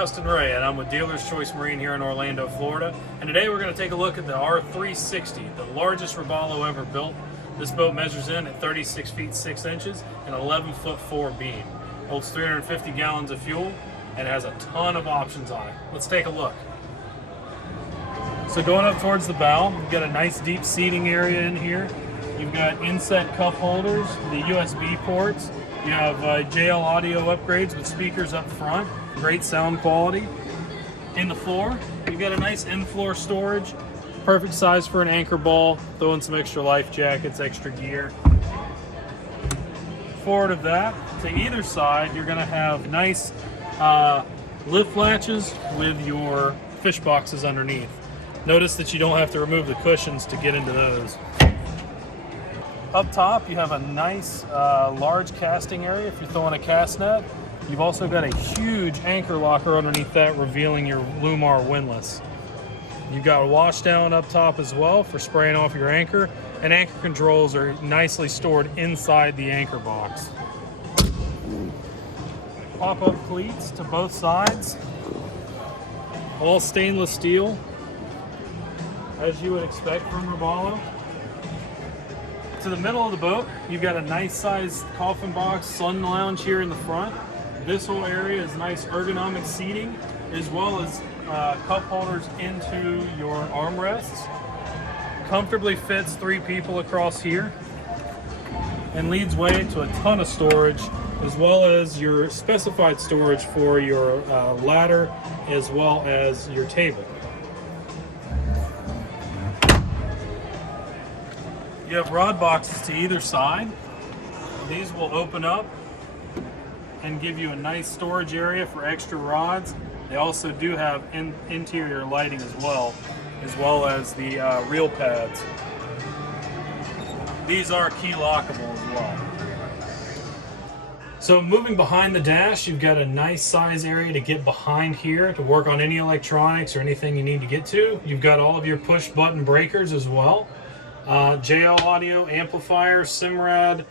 Justin Ray, and I'm with Dealer's Choice Marine here in Orlando, Florida. And today we're going to take a look at the R360, the largest Robalo ever built. This boat measures in at 36 feet 6 inches and 11 foot 4 beam. Holds 350 gallons of fuel and has a ton of options on it. Let's take a look. So going up towards the bow, you've got a nice deep seating area in here. You've got inset cup holders, the USB ports. You have JL audio upgrades with speakers up front. Great sound quality. In the floor, you've got a nice in-floor storage. Perfect size for an anchor ball. Throw in some extra life jackets, extra gear. Forward of that, to either side, you're going to have nice lift latches with your fish boxes underneath. Notice that you don't have to remove the cushions to get into those. Up top, you have a nice large casting area if you're throwing a cast net. You've also got a huge anchor locker underneath that, revealing your Lumar windlass. You've got a wash down up top as well for spraying off your anchor, and anchor controls are nicely stored inside the anchor box. Pop-up cleats to both sides, all stainless steel, as you would expect from Robalo. To the middle of the boat, you've got a nice sized coffin box, sun lounge here in the front. This whole area is nice ergonomic seating, as well as cup holders into your armrests. Comfortably fits 3 people across here and leads way to a ton of storage, as well as your specified storage for your ladder as well as your table. You have rod boxes to either side. These will open up and give you a nice storage area for extra rods. They also do have interior lighting as well as the reel pads. These are key lockable as well. So moving behind the dash, you've got a nice size area to get behind here to work on any electronics or anything you need to get to. You've got all of your push button breakers as well. JL audio, amplifier, Simrad,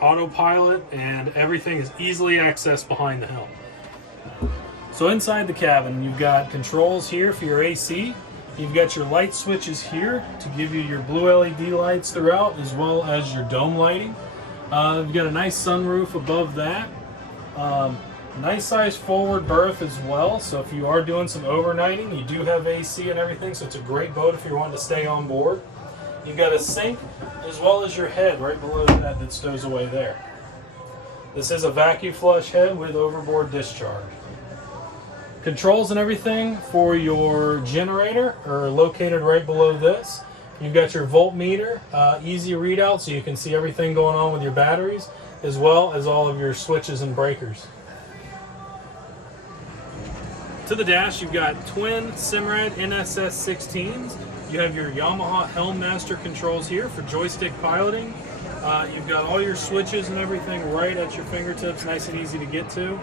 autopilot, and everything is easily accessed behind the helm. So inside the cabin, you've got controls here for your AC. You've got your light switches here to give you your blue LED lights throughout, as well as your dome lighting. You've got a nice sunroof above that. Nice size forward berth as well, so if you are doing some overnighting, you do have AC and everything, so it's a great boat if you're wanting to stay on board. You've got a sink as well as your head right below that stows away there. This is a vacuum flush head with overboard discharge. Controls and everything for your generator are located right below this. You've got your voltmeter, easy readout so you can see everything going on with your batteries, as well as all of your switches and breakers. To the dash, you've got twin Simrad NSS 16s. You have your Yamaha Helm Master controls here for joystick piloting. You've got all your switches and everything right at your fingertips, nice and easy to get to.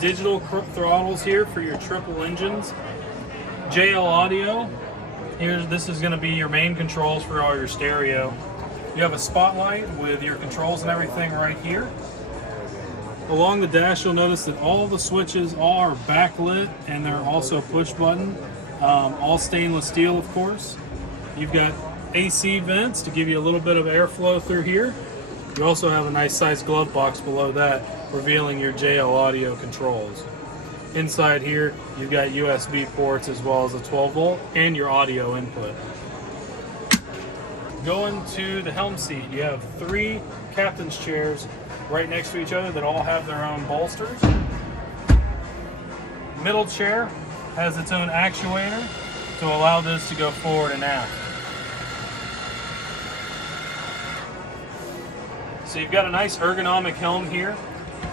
Digital throttles here for your triple engines. JL audio. This is going to be your main controls for all your stereo. You have a spotlight with your controls and everything right here. Along the dash, you'll notice that all the switches are backlit and they're also push button, all stainless steel, of course. You've got AC vents to give you a little bit of airflow through here. You also have a nice sized glove box below that, revealing your JL audio controls. Inside here, you've got USB ports as well as a 12 volt and your audio input. Going to the helm seat, you have 3 captain's chairs right next to each other that all have their own bolsters. Middle chair has its own actuator to allow this to go forward and aft. So you've got a nice ergonomic helm here.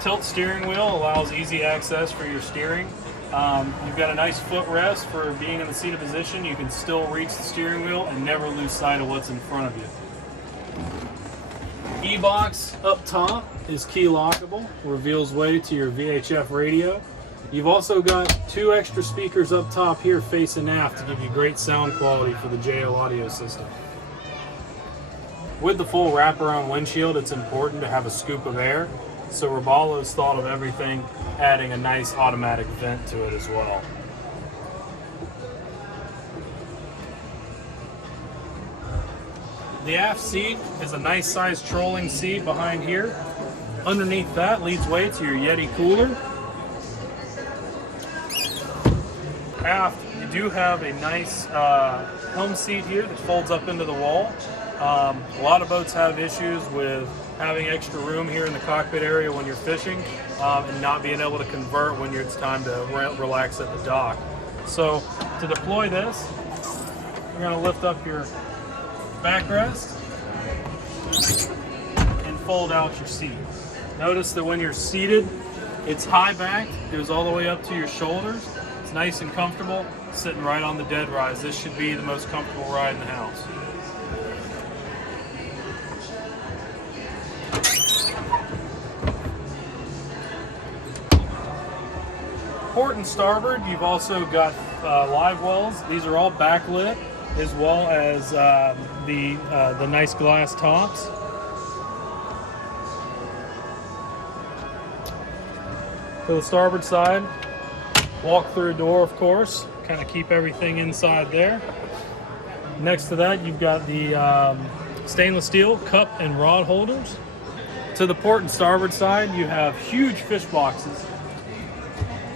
Tilt steering wheel allows easy access for your steering. You've got a nice footrest for being in the seated position. You can still reach the steering wheel and never lose sight of what's in front of you. E-box up top is key lockable, reveals way to your VHF radio. You've also got 2 extra speakers up top here facing aft to give you great sound quality for the JL audio system. With the full wraparound windshield, it's important to have a scoop of air. So Robalo's thought of everything, adding a nice automatic vent to it as well. The aft seat is a nice sized trolling seat behind here. Underneath that leads way to your Yeti cooler. Aft, you do have a nice helm seat here that folds up into the wall. A lot of boats have issues with having extra room here in the cockpit area when you're fishing and not being able to convert when it's time to relax at the dock. So to deploy this, you're going to lift up your backrest and fold out your seat. Notice that when you're seated, it's high back, goes all the way up to your shoulders. It's nice and comfortable, sitting right on the dead rise. This should be the most comfortable ride in the house. Port and starboard, you've also got live wells. These are all backlit, as well as the nice glass tops. To the starboard side, walk-through door, of course, kind of keep everything inside there. Next to that, you've got the stainless steel cup and rod holders. To the port and starboard side, you have huge fish boxes.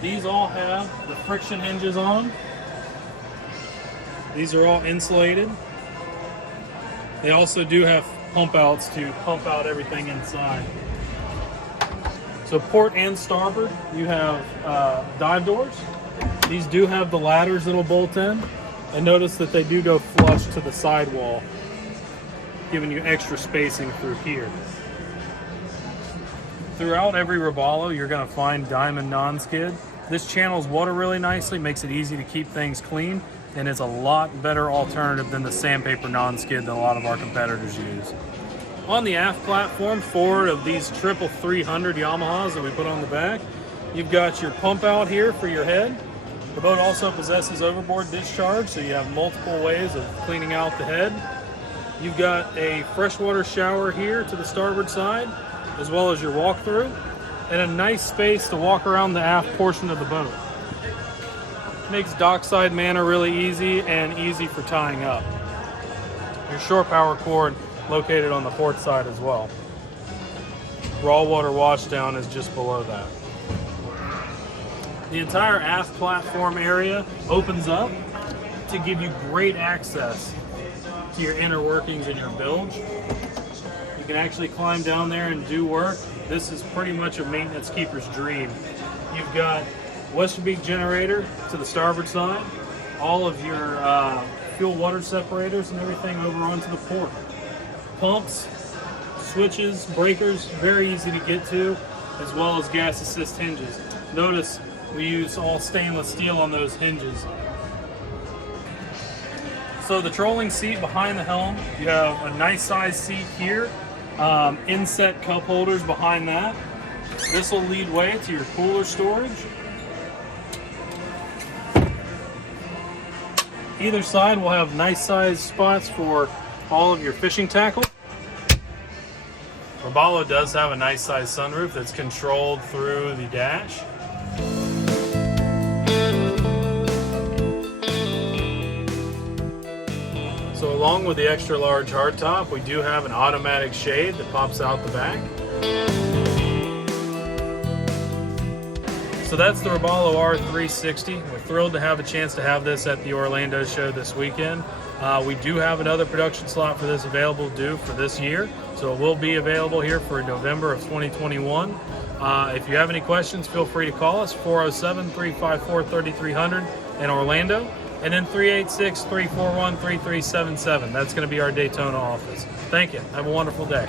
These all have the friction hinges on. These are all insulated. They also do have pump outs to pump out everything inside. So port and starboard, you have dive doors. These do have the ladders that'll bolt in. And notice that they do go flush to the sidewall, giving you extra spacing through here. Throughout every Robalo, you're going to find diamond non-skid. This channels water really nicely, makes it easy to keep things clean, and is a lot better alternative than the sandpaper non-skid that a lot of our competitors use. On the aft platform forward of these 300 Yamahas that we put on the back, you've got your pump out here for your head. The boat also possesses overboard discharge, so you have multiple ways of cleaning out the head. You've got a freshwater shower here to the starboard side, as well as your walk-through, and a nice space to walk around the aft portion of the boat. Makes dockside manner really easy and easy for tying up. Your shore power cord located on the port side as well. Raw water washdown is just below that. The entire aft platform area opens up to give you great access to your inner workings and your bilge. You can actually climb down there and do work. This is pretty much a maintenance keeper's dream. You've got Westerbeek generator to the starboard side, all of your fuel water separators and everything over onto the port. Pumps, switches, breakers, very easy to get to, as well as gas assist hinges. Notice we use all stainless steel on those hinges. So the trolling seat behind the helm, you have a nice size seat here, inset cup holders behind that. This will lead way to your cooler storage. Either side will have nice size spots for all of your fishing tackle. Robalo does have a nice size sunroof that's controlled through the dash. So along with the extra large hardtop, we do have an automatic shade that pops out the back. So that's the Robalo R360. We're thrilled to have a chance to have this at the Orlando show this weekend. We do have another production slot for this available due for this year, so it will be available here for November of 2021. If you have any questions, feel free to call us, 407-354-3300 in Orlando, and then 386-341-3377. That's going to be our Daytona office. Thank you. Have a wonderful day.